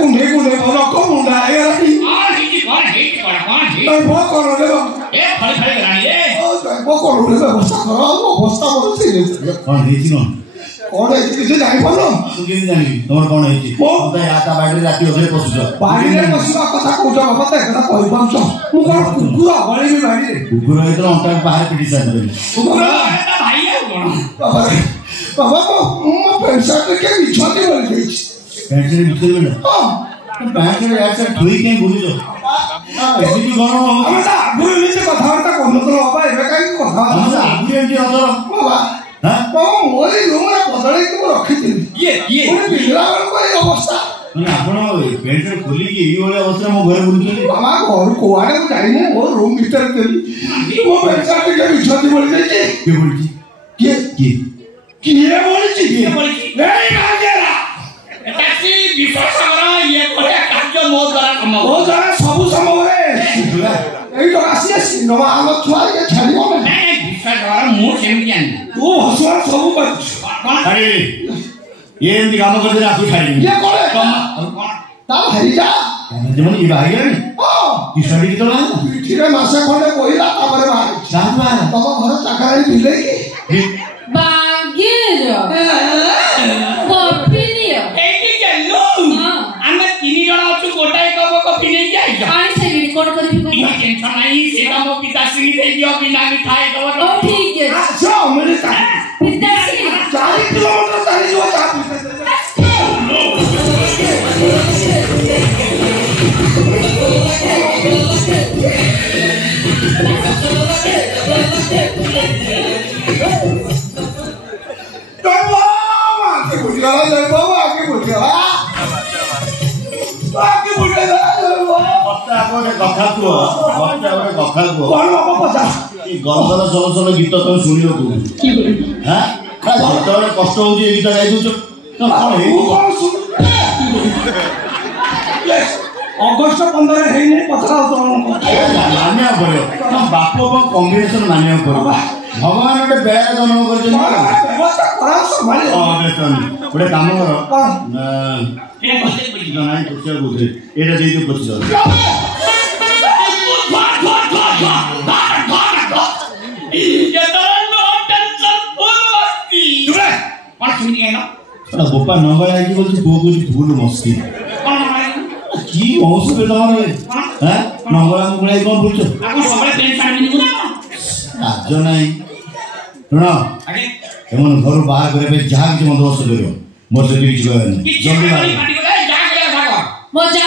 कुंडे कुंडे बोलो को मुंडा है यार नहीं वो करो ले ए खड़े खड़े करानी है वो करो ले बस्ता करो वो बस्ता बोलो से कौन है जी कौन है किसे जानि बोलो तू के जानि तोर कौन है जी तो याता बाड़ी राती ओले पसुछ बाड़ी रे पसुवा कथा कहउछ बाबा त एकटा कहि पाउछ मु कोन कुकुर गळे भी बाड़ी रे कुकुर एतरा अंटा बाहर पिटी साइड रे कुकुर एटा भाई है कोन बाबा तो मु पैसा के बिछाते बोल गई पैसे बिछते बोल हां पैसे ऐसे ठोई के बोली जो एसी भी गनो हम ता आगुरे नीचे कथावार्ता करन तो बाबा एबे काई कथा हम आगुरे एंटी अदर बाबा हां तो मोरी रूम रे बदले के रखी थी ये ओरे बिगड़ा को ए अवस्था माने आपण पेंट खोली की ई वाले अवस्था मो घर बुलुची बाबा घर कोआडे जाई ने मो रूम भीतर देली मो पैसा के बिछाती बोल गई के बोलची के बोलची नहीं मागेरा टैक्सी विश्वास करा ये कोले कार्य मो द्वारा संभव मो द्वारा सब संभव है एई तो आसी सिनेमा आम छुआ के छाड़िबो नहीं विश्वास द्वारा मो सेमति आनी तू हसुआ सब कर अरे ये एंती काम कर दे आपको छाड़ी ये कोले ता हरि जा जेमन ई बाहर गनी हां की सड़ी की तो ना पीठीरे मासे खंडे कोइला तापरे बाहर जाबा तम घर चाकराई भिले की बागेर कॉफी लियो एटी चलो हम तीन जण अछु गोटाए कप कॉफी नै जाई आइ से रिकॉर्ड करि को टेंशन नै से हम पिताश्री दे दियो बिना मिठाई दो ओ ठीक है अच्छा मेरे पिताश्री 40 किलोमीटर चली जो चा गंधर सल सल गीत तुम शुणी हाँ कष्ट हो गीत गाई दौ अगस्ट 15 है पचरा मानिया पड़ो बाप कम्बिनेशन मानिया पड़ो भगवान गोटे बेड़ा जन्म कर गोटे काम कर बोपा नंगला बोल भूल मस्ती की औषध नंगला मंगला कौन बोल आज ना शुण एम घर बाहर करने जहाँ किसी बंदोबस्त कर मोर से जल्दी मो जा